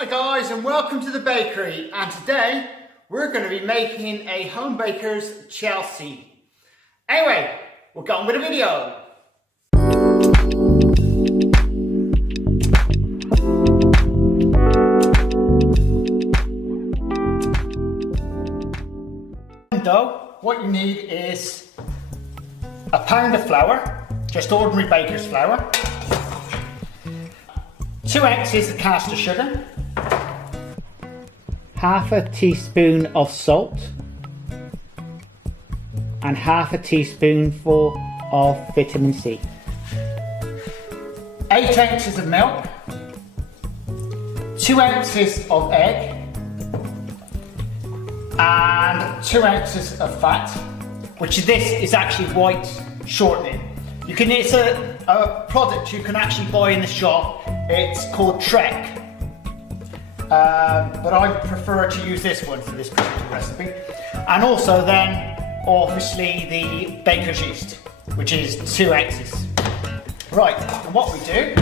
Hi guys, and welcome to the bakery, and today we're going to be making a home baker's Chelsea. Anyway, we'll get on with the video. Bun dough, what you need is a pound of flour, just ordinary baker's flour, 2 ounces of castor sugar, half a teaspoon of salt, and half a teaspoonful of vitamin C, 8 ounces of milk, 2 ounces of egg, and 2 ounces of fat, which this is actually white shortening. It's a product you can actually buy in the shop. It's called Trek. But I prefer to use this one for this particular recipe. And also then, obviously, the baker's yeast, which is 2 ounces. Right, and what we do,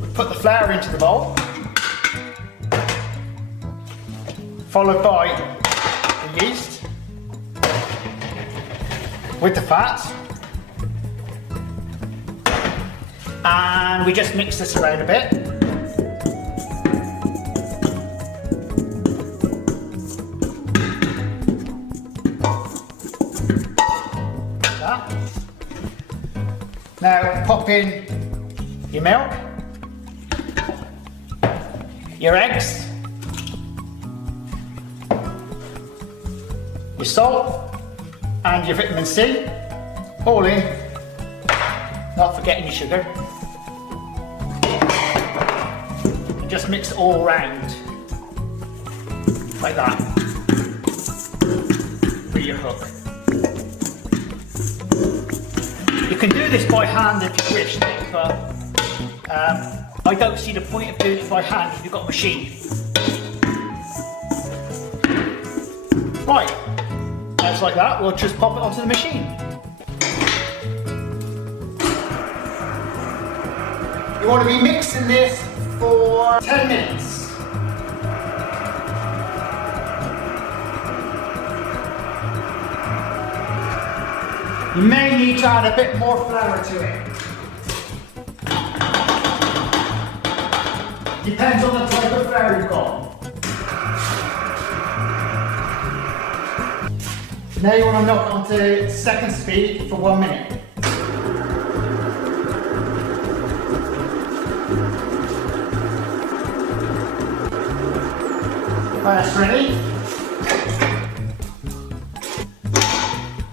we put the flour into the bowl, followed by the yeast, with the fat, and we just mix this around a bit. Now pop in your milk, your eggs, your salt and your vitamin C, all in, not forgetting your sugar, and just mix it all around like that with your hook. You can do this by hand if you wish, but I don't see the point of doing it by hand if you've got a machine. Right, just like that, we'll just pop it onto the machine. You want to be mixing this for 10 minutes. You may need to add a bit more flour to it. Depends on the type of flour you've got. Now you want to knock it onto second speed for 1 minute. Right, that's ready.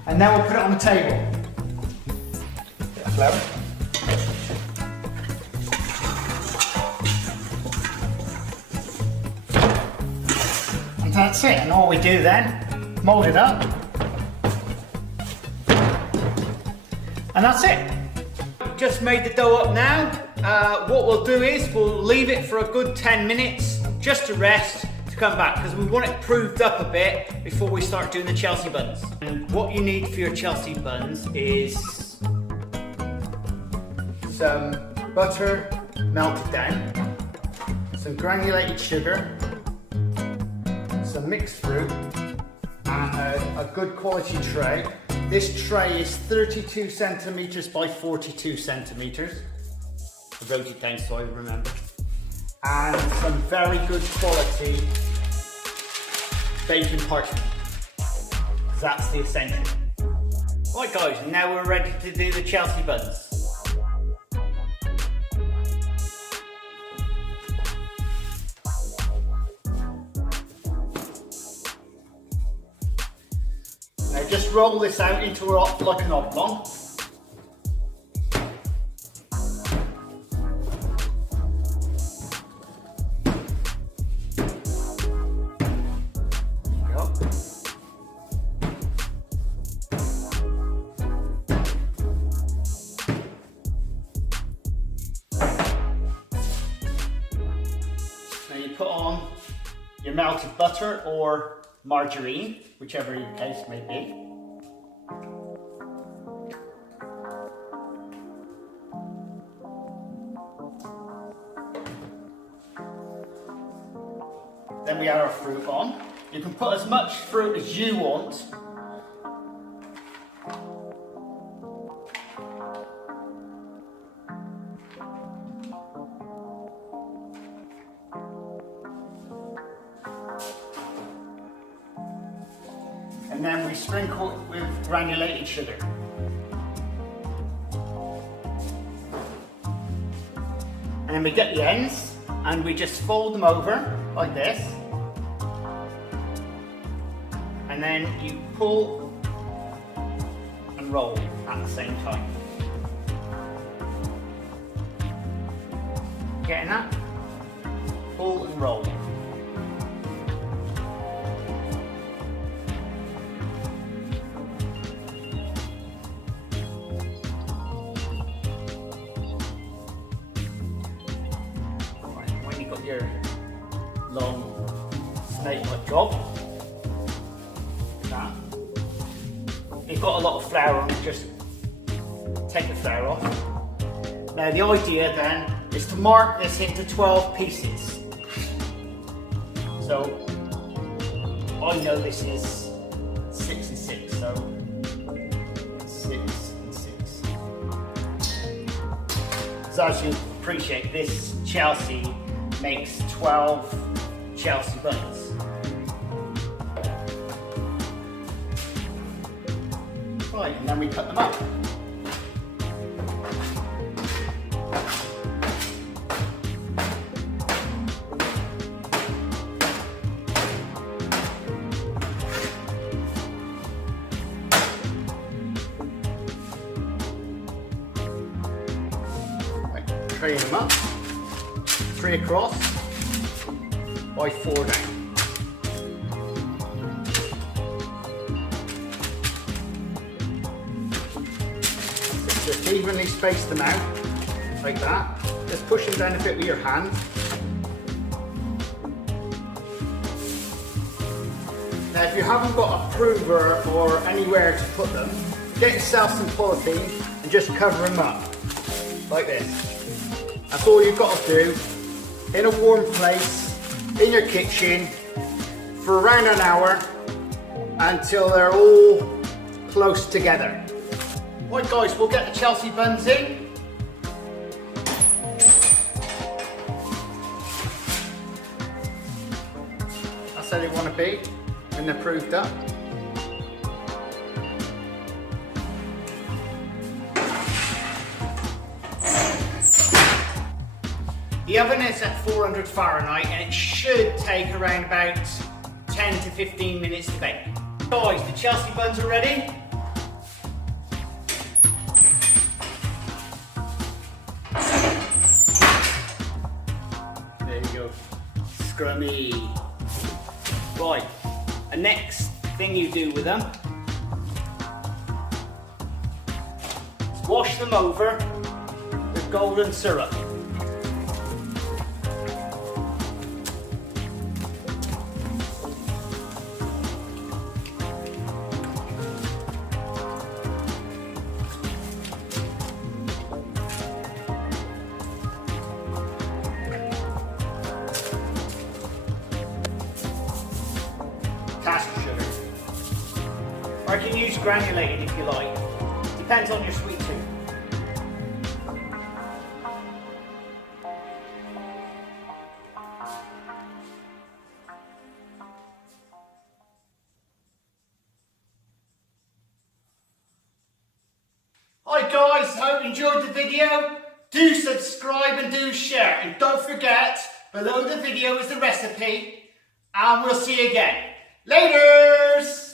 And now we'll put it on the table. Bit of flour. And that's it. And all we do then, mould it up. And that's it. Just made the dough up now. What we'll do is we'll leave it for a good 10 minutes just to rest, to come back, because we want it proved up a bit before we start doing the Chelsea buns. And what you need for your Chelsea buns is some butter melted down, some granulated sugar, some mixed fruit, and a good quality tray. This tray is 32 centimeters by 42 centimeters. I wrote it down so I remember. And some very good quality baking parchment. That's the essential. Right guys, now we're ready to do the Chelsea buns. Now just roll this out into like an oblong. Now you put on your melted butter or margarine, whichever your case may be. Then we add our fruit on. You can put as much fruit as you want. And then we sprinkle it with granulated sugar. And then we get the ends and we just fold them over like this. And then you pull and roll at the same time. Getting that? Pull and roll. When you've got your long snake-like job, that. You've got a lot of flour on it, just take the flour off. Now the idea then is to mark this into 12 pieces. So I know this is 6 and 6, so 6 and 6. So as you appreciate, this Chelsea makes 12 Chelsea buns. Right, and then we cut them up. Right, tray them up, 3 across by 4 down. Just evenly space them out, like that. Just push them down a bit with your hand. Now if you haven't got a prover or anywhere to put them, get yourself some polythene and just cover them up, like this. That's all you've got to do, in a warm place, in your kitchen, for around an hour, until they're all close together. Right guys, we'll get the Chelsea buns in. That's how they want to be when they're proved up. The oven is at 400 Fahrenheit and it should take around about 10 to 15 minutes to bake. Guys, the Chelsea buns are ready. There you go. Scrummy. Right, the next thing you do with them is wash them over with golden syrup. Castor sugar. Or you can use granulated if you like. Depends on your sweet tooth. Hi guys, hope you enjoyed the video. Do subscribe and do share. And don't forget, below the video is the recipe. And we'll see you again. Laters!